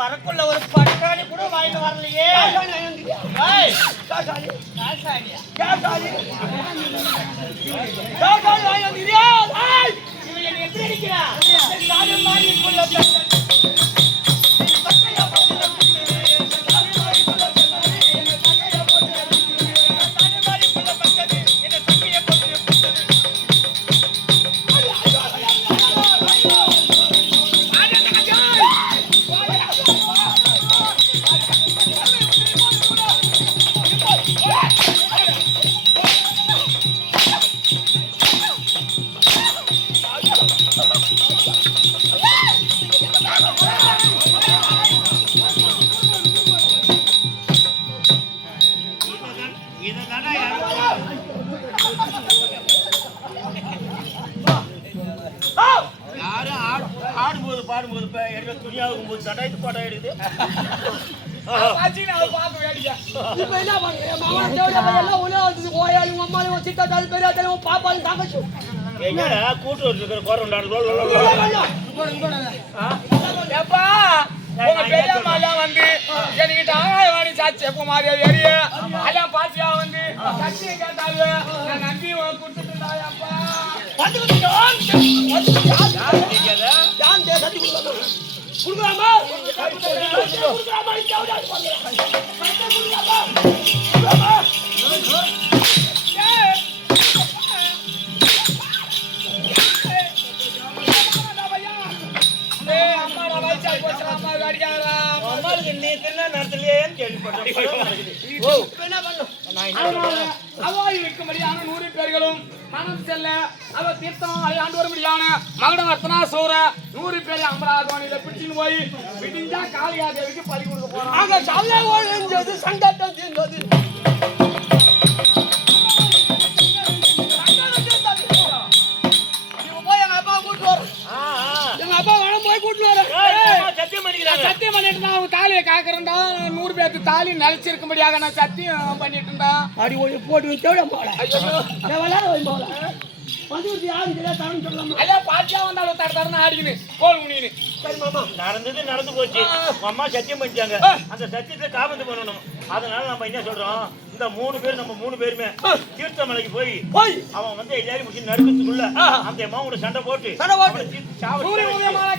வரக்குள்ள ஒரு பட்டாணி கூட வாங்கிட்டு வரலையே. பாடும்போது துணியாகும் போது சடாய்த்து பாடம் எடுக்குது. கூட்டு இருக்கிற பெரியம்மாலாம் வந்து என்கிட்ட ஆகாயவாணி சாட்சி எப்ப மாதிரி எரிய எல்லாம் பாத்தியா வந்து சட்சியை கேட்டாரு நான் நம்பி கொடுத்துட்டு இருந்தாயப்பா குடுக்கலாமா வைக்கும்படியான 100 பேர்களும் மனம் செல்ல அவ தீர்த்தம் ஆண்டு வரும்படியான மகடம் வர்த்தனா சோற 100 பேரை அமராவதியில பிடிச்சுன்னு போய் விடிஞ்சா காளியா தேவிக்கு பறி கொடுக்க போறோம். சங்கட்டம் தீர்ந்தது. சத்தியம் பண்ணிட்டு அவங்க தாலியை காக்குறா 100 பேருக்கு தாலி நிலைச்சிருக்கும்படியாக நான் சத்தியம் பண்ணிட்டு இருந்தா அடி ஒளி போட்டு பாட்டியா வந்தாலும் தரன்னு ஆடிக்கின்னு கோல் முனின்னு. சரி மாமா நடந்தது நடந்து போச்சு. அம்மா சத்தியம் பண்ணிட்டாங்க. அந்த சத்தியத்தை காபந்து பண்ணணும். அதனால நம்ம என்ன சொல்றோம், இந்த 3 பேர் நம்ம 3 பேருமே தீர்த்தமலைக்கு போய் அவன் வந்து எல்லாரும் முடிச்சு நறுக்கிறதுக்குள்ள அந்த அம்மாவோட சண்டை போட்டு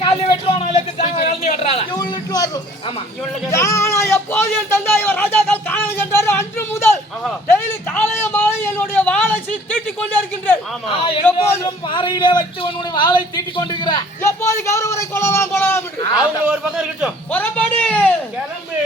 காலையில் வெட்டுவானுங்களுக்கு எப்போதும் தந்தா இவர் ராஜாக்கள் காண சென்றாரு. அன்று முதல் டெய்லி காலைய மாலை என்னுடைய வாழை தீட்டிக் கொண்டே இருக்கின்றேன். எப்போதும் பாறையிலே வச்சு உன்னுடைய வாழை தீட்டிக் கொண்டிருக்கிறேன். எப்போது கௌரவரை கொள்ளலாம் அவங்க ஒரு பக்கம் இருக்கட்டும். புறப்படி கிளம்பு.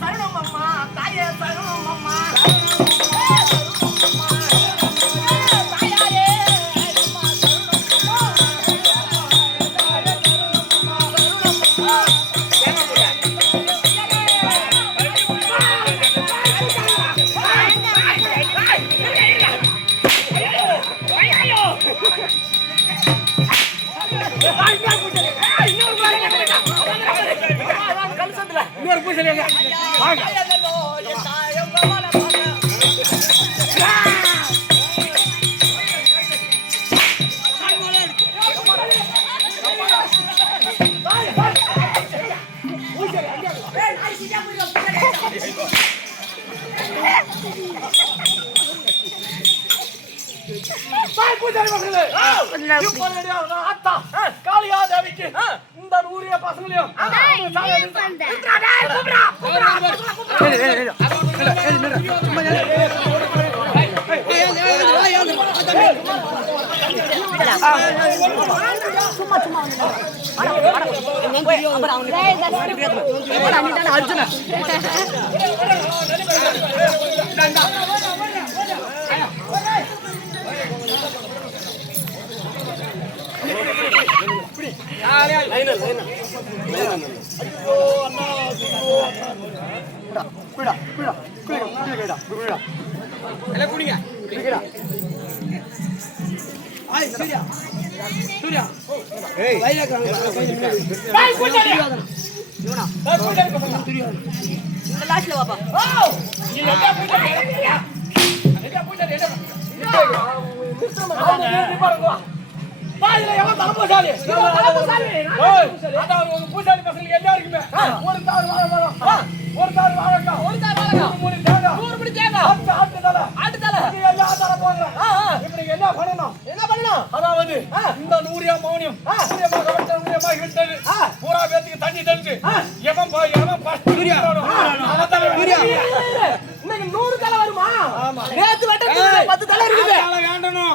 சரணம் அம்மா தாயே சரணம் அம்மா இன்னொரு பூசல் காளியாதேவிக்கு இந்த ஊரிய பசங்களையும் சும்மா அர்ஜுன பூசாரி பசங்களுக்கு எல்லாருக்குமே ஒரு தார் வாழைப்பழம், ஒரு தார் வாழைக்காய், ஒரு தார் வாழைக்காய், 3 தேங்காய், 100 தேங்காய், ஆட்டு தலை எல்லாம் தர போறேன். இப்படி என்ன பண்ணணும்? அதாவது இந்த நூறியா மௌனியம் நூறியமா கவர்த்தல் நூறியமா விட்டது பூரா பேத்துக்கு தண்ணி தெளிச்சு எவன் போய் எவன் ஃபர்ஸ்ட் இன்னைக்கு 100 தலை வருமா? ஆமா, நேத்து வெட்டது 10 தலை இருக்குது. தலை வேண்டணும்.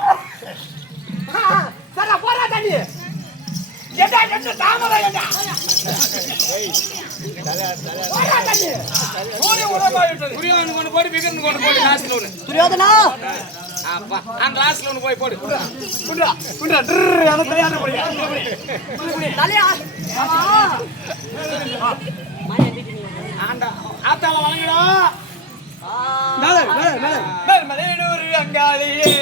சரா போறா தண்ணி எடா என்ன தாமரை எடா போறா தண்ணி நூறிய உலகமா விட்டது. புரியான்னு கொண்டு போடு, பிகர்னு கொண்டு போடு, கிளாஸ்ல ஒன்னு துரியோதனா. அப்பா அந்த கிளாஸ்ல ஒன்னு போய் போடு. குண்டா குண்டா எனக்கு தெரியாத போடு. தலையா ஆண்டா ஆத்தால வணங்கடா. மேல மேல மேல மலையனூர் அங்காளியே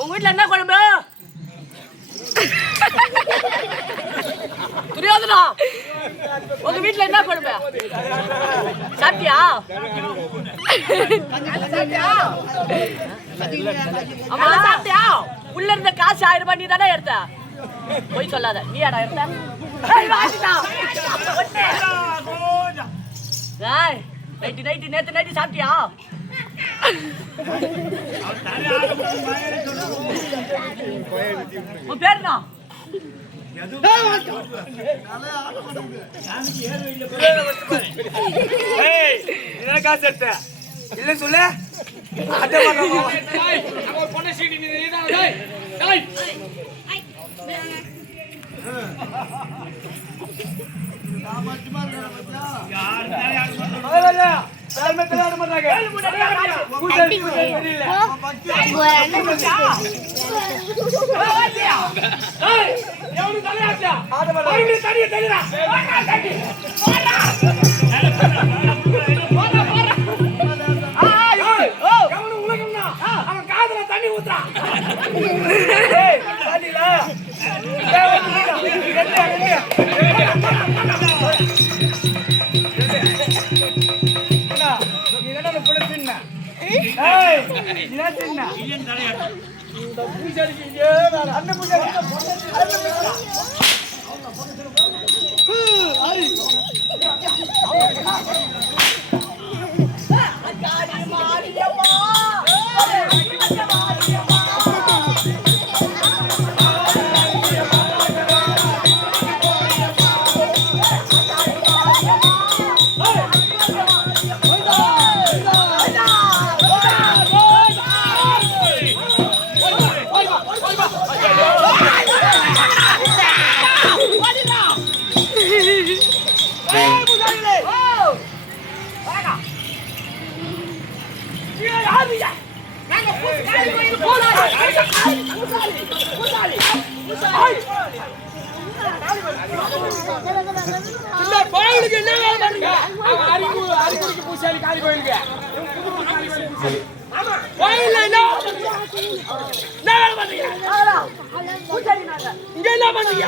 உங்க வீட்டுல என்ன குழம்பு? துரியோதனா உங்க வீட்டுல என்ன குழம்பு? சாப்பிட்டியா? அம்மா சாப்பிட்டியா? உள்ள இருந்த காசு 1000 ரூபாய் நீ தானே எடுத்த? போய் சொல்லாத, நீ யாரா எடுத்த? நேத்து நைட்டு சாப்பிட்டியா? உன் பேர் என்ன? காசு எடுத்த இல்ல சொல்லு. பொண்ணு சீடி அவன் காதுல தண்ணி ஊத்துறான். கோயிலுக்கு என்ன வேலை பண்றீங்க? அறிவுக்கு பூசாரி காலி கோயிலுக்கு. ஆமா, கோயில்ல என்ன வேலை பண்றீங்க? இங்க என்ன பண்றீங்க?